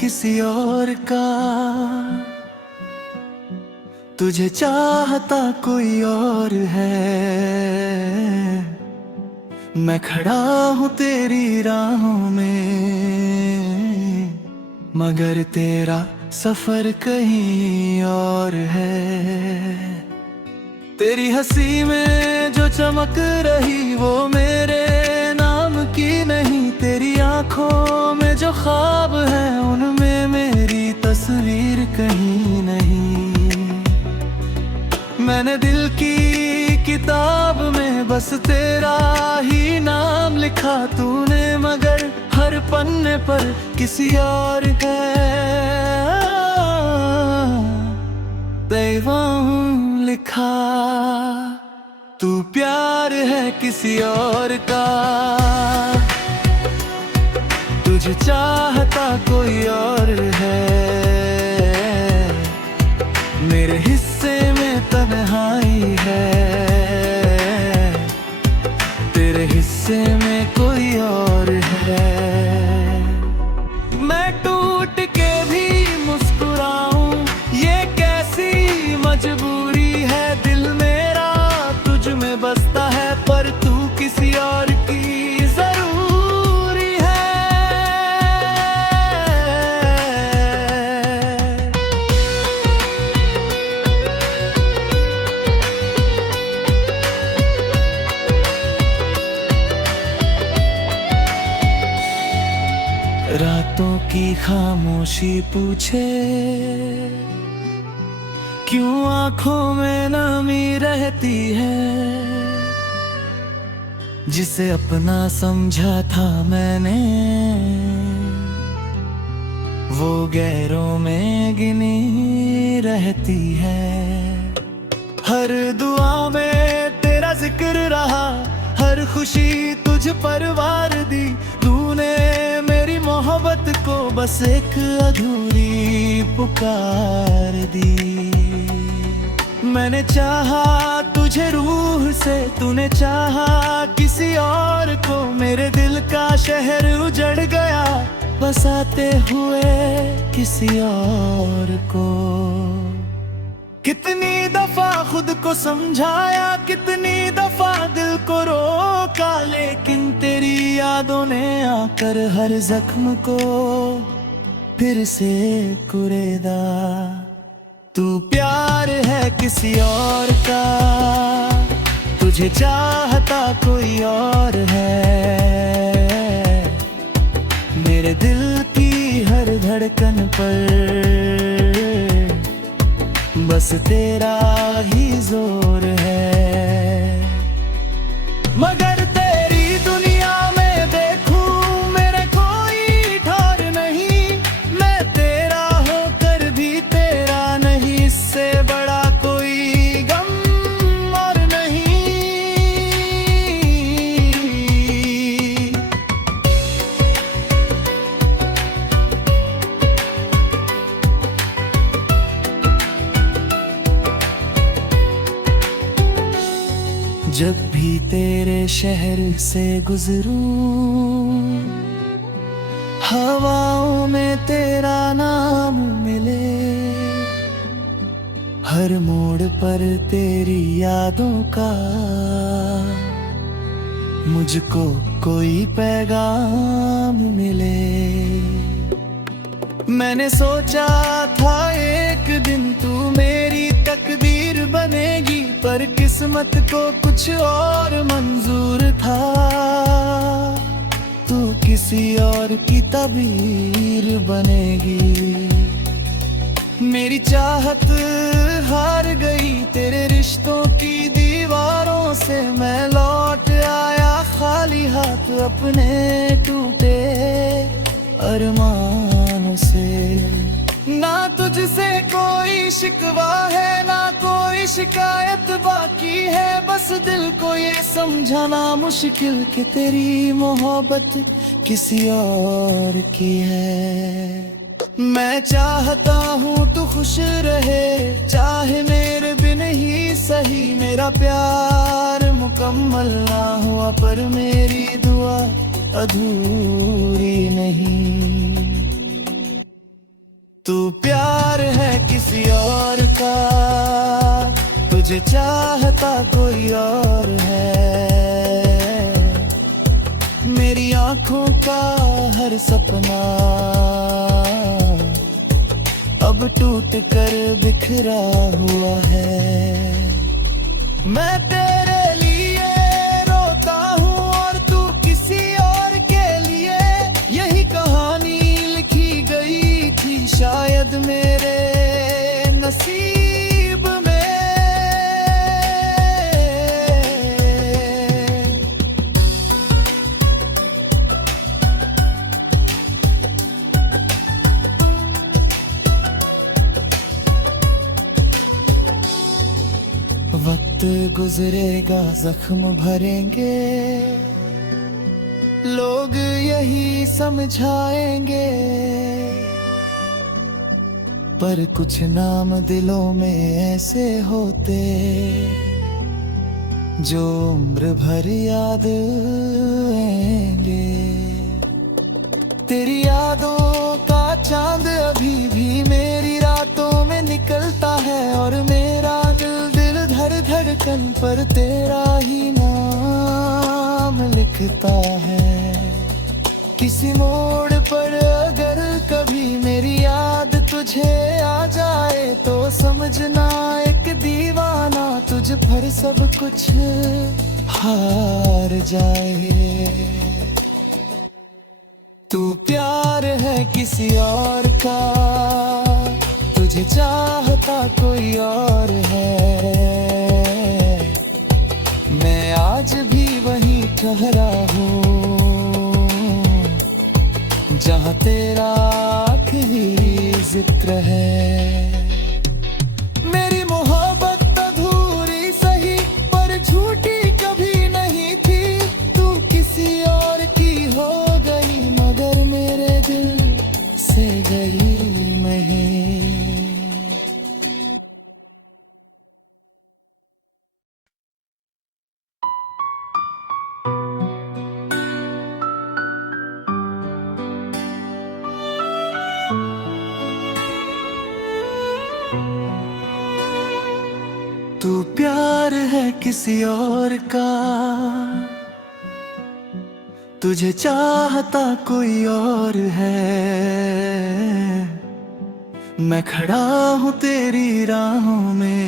किसी और का, तुझे चाहता कोई और है। मैं खड़ा हूँ तेरी राहों में, मगर तेरा सफर कहीं और है। तेरी हंसी में जो चमक रही वो मेरे नाम की नहीं, तेरी आंखों में जो ख्वाब है उनमें मेरी तस्वीर कहीं नहीं। मैंने दिल की किताब में बस तेरा ही नाम लिखा तूने, मगर हर पन्ने पर किसी और है। दैवां लिखा तू प्यार है किसी और का, तुझे चाहता कोई और है। मेरे हिस्से में तन्हाई है, तेरे हिस्से में कोई और है। मैं टूट के भी मुस्कुराऊं ये कैसी मजबूरी है। दिल मेरा तुझ में बसता है पर तू किसी और की जरूरी है। रातों की खामोशी पूछे क्यों आंखों में नमी रहती है। जिसे अपना समझा था मैंने वो गैरों में गिनी रहती है। हर दुआ में तेरा जिक्र रहा, हर खुशी तुझ पर वार दी। तूने मेरी मोहब्बत को बस एक अधूरी पुकार दी। मैंने चाहा तुझे रूह से, तूने चाहा किसी और को। मेरे दिल का शहर उजड़ गया बसाते हुए किसी और को। कितनी दफा खुद को समझाया, कितनी दफा दिल को रोका, लेकिन तेरी यादों ने आकर हर जख्म को फिर से कुरेदा। तू प्यार है किसी और का, तुझे चाहता कोई और है। मेरे दिल की हर धड़कन पर बस तेरा ही जोर है। मगर तेरी दुनिया में देखूं मेरे कोई ठौर नहीं। मैं तेरा होकर भी तेरा नहीं, इससे बड़ा कोई गम और नहीं। जब भी तेरे शहर से गुजरूं, हवाओं में तेरा नाम मिले। हर मोड़ पर तेरी यादों का मुझको कोई पैगाम मिले। मैंने सोचा था एक दिन तू मेरी तकदीर बनेगी, पर किस्मत को कुछ और मंजूर था। तू किसी और की तबीर बनेगी। मेरी चाहत हार गई तेरे रिश्तों की दीवारों से। मैं लौट आया खाली हाथ अपने टूटे अरमानों से। ना तुझसे कोई शिकवा है ना कोई शिकायत बाकी है। बस दिल को ये समझाना मुश्किल कि तेरी मोहब्बत किसी और की है। मैं चाहता हूँ तू खुश रहे, चाहे मेरे बिन ही सही। मेरा प्यार मुकम्मल ना हुआ पर मेरी दुआ अधूरी नहीं। तू प्यार है किसी और का, तुझे चाहता कोई और है। मेरी आंखों का हर सपना अब टूट कर बिखरा हुआ है। मैं तेरे लिए रोता हूँ और तू किसी और के लिए। यही कहानी लिखी गई थी शायद मेरे नसीब में। वक्त गुजरेगा जख्म भरेंगे, लोग यही समझाएंगे, पर कुछ नाम दिलों में ऐसे होते जो उम्र भर याद आएंगे। तेरी यादों का चांद अभी भी मेरी रातों में निकलता है और मेरा दिल धड़कन पर तेरा ही नाम लिखता है। किसी मोड़ पर अगर कभी मेरी याद तुझे आ जाए तो समझना एक दीवाना तुझ पर सब कुछ हार जाए। तू प्यार है किसी और का, तुझे चाहता कोई और है। मैं आज भी वहीं ठहरा हूँ जहाँ तेरा आखिरी जिक्र है। मेरी मोहब्बत अधूरी सही पर झूठी कभी नहीं थी। तू किसी और की हो गई मगर मेरे दिल से गई नहीं। तू प्यार है किसी और का, तुझे चाहता कोई और है। मैं खड़ा हूँ तेरी राहों में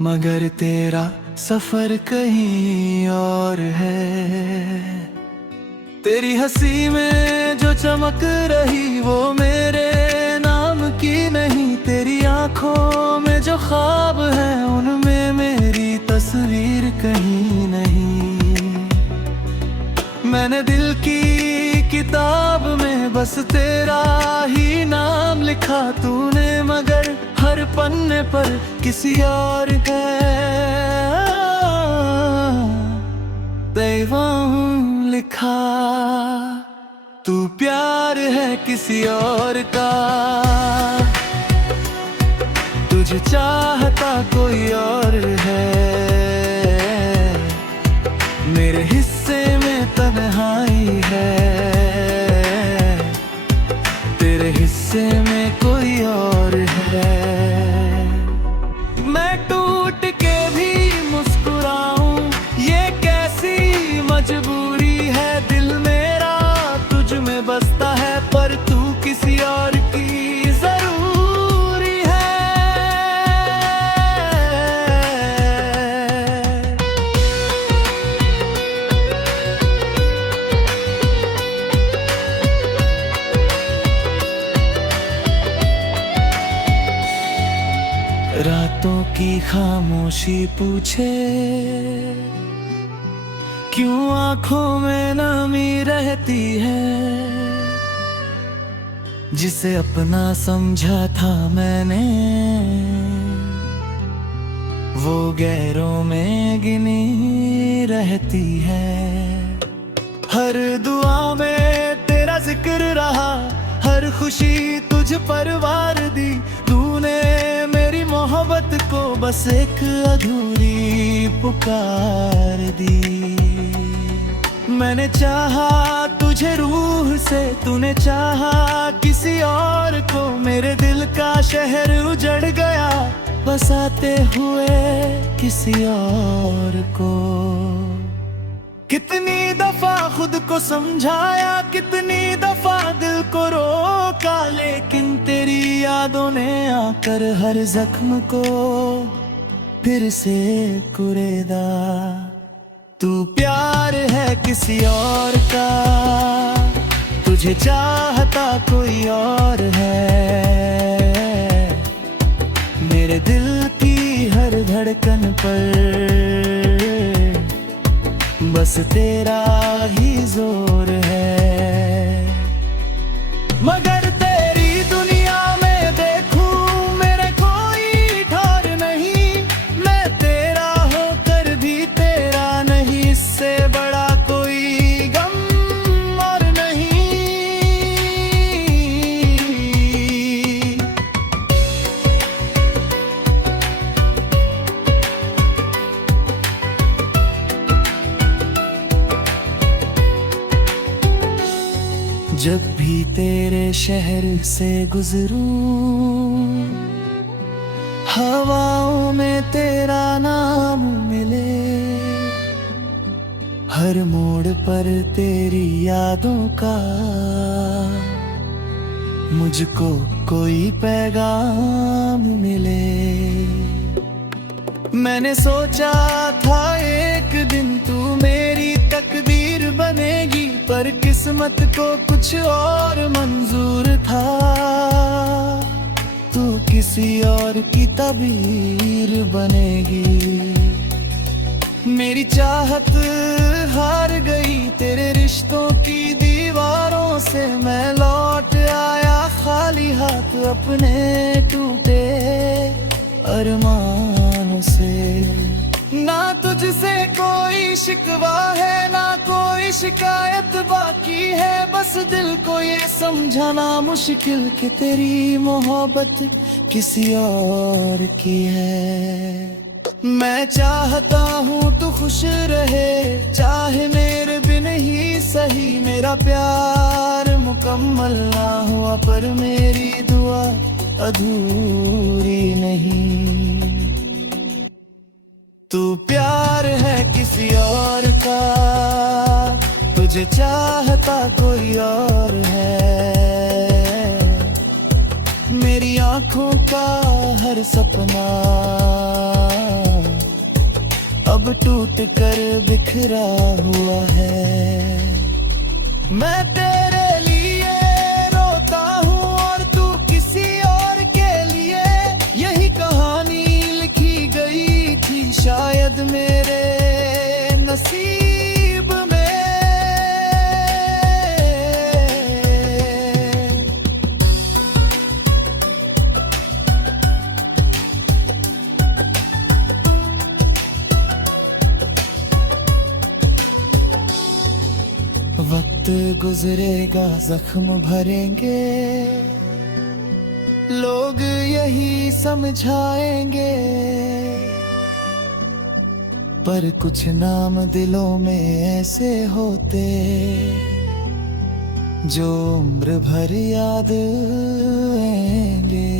मगर तेरा सफर कहीं और है। तेरी हंसी में जो चमक रही वो मेरे नाम की नहीं। तेरी आंखों में जो ख्वाब है उनमें मेरी तस्वीर कहीं नहीं। मैंने दिल की किताब में बस तेरा ही नाम लिखा तूने मगर हर पन्ने पर किसी और है दैवां लिखा। तू प्यार है किसी और का, तुझे चाहता कोई और है। मेरे हिस्से में तन्हाई है, तेरे हिस्से में कोई और है। मैं टूट के भी मुस्कुराऊं ये कैसी मजबूरी है। दिल मेरा तुझ में बसता है पर तू किसी और की जरूरी है। रातों की खामोशी पूछे क्यों आंखों में नमी रहती है। जिसे अपना समझा था मैंने वो गैरों में गिनी रहती है। हर दुआ में तेरा जिक्र रहा, हर खुशी तुझ पर वार दी। तूने मेरी मोहब्बत को बस एक अधूरी पुकार दी। मैंने चाहा तुझे रूह से, तूने चाहा किसी और को। मेरे दिल का शहर उजड़ गया बसाते हुए किसी और को। कितनी दफा खुद को समझाया, कितनी दफा दिल को रोका, लेकिन तेरी यादों ने आकर हर जख्म को फिर से कुरेदा। तू प्यार है किसी और का, तुझे चाहता कोई और है। मेरे दिल की हर धड़कन पर बस तेरा ही जोर है। मगर तेरी दुनिया में देखूं मेरे कोई ठौर नहीं। मैं तेरा होकर भी तेरा नहीं, इससे बड़ा कोई गम और नहीं। जब भी तेरे शहर से गुजरूं, हवाओं में तेरा नाम मिले। हर मोड़ पर तेरी यादों का मुझको कोई पैगाम मिले। मैंने सोचा था एक दिन तू मेरी तकदीर बनेगी, पर किस्मत को कुछ और मंजूर था। तू किसी और की तबीर बनेगी। मेरी चाहत हार गई तेरे रिश्तों की दीवारों से। मैं लौट आया खाली हाथ अपने टूटे अरमानों से। ना तुझसे कोई शिकवा है, ना कोई शिकायत बाकी है। बस दिल को ये समझाना मुश्किल कि तेरी मोहब्बत किसी और की है। मैं चाहता हूँ तू खुश रहे, चाहे मेरे बिन ही सही। मेरा प्यार मुकम्मल ना हुआ, पर मेरी दुआ अधूरी नहीं। तू प्यार है किसी और का, तुझे चाहता कोई और है। मेरी आंखों का हर सपना अब टूट कर बिखरा हुआ है। मैं तेरे लिए रोता हूँ और तू किसी और के लिए। यही कहानी लिखी गई थी शायद मेरे नसीब में। वक्त गुजरेगा, जख्म भरेंगे, लोग यही समझाएंगे। पर कुछ नाम दिलों में ऐसे होते जो उम्र भर याद आएंगे।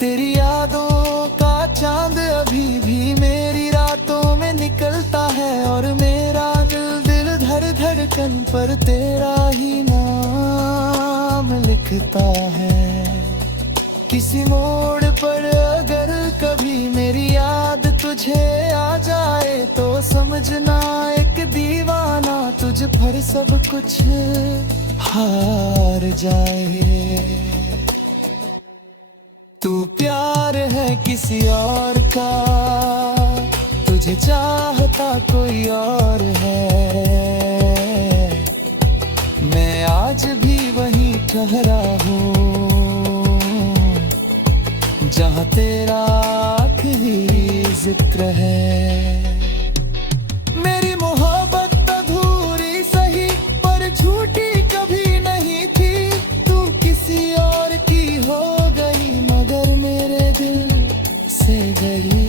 तेरी यादों का चांद अभी भी मेरी रातों में निकलता है, और मेरा दिल धड़ धड़कन पर तेरा ही नाम लिखता है। किसी मोड़ पर अगर कभी मेरी याद तुझे आ जाए, तो समझना एक दीवाना तुझ पर सब कुछ हार जाए। तू प्यार है किसी और का, तुझे चाहता कोई और है। मैं आज भी वहीं ठहरा हूँ जहाँ तेरा आखिरी जिक्र है। मेरी मोहब्बत अधूरी सही, पर झूठी कभी नहीं थी। तू किसी और की हो गई, मगर मेरे दिल से गई।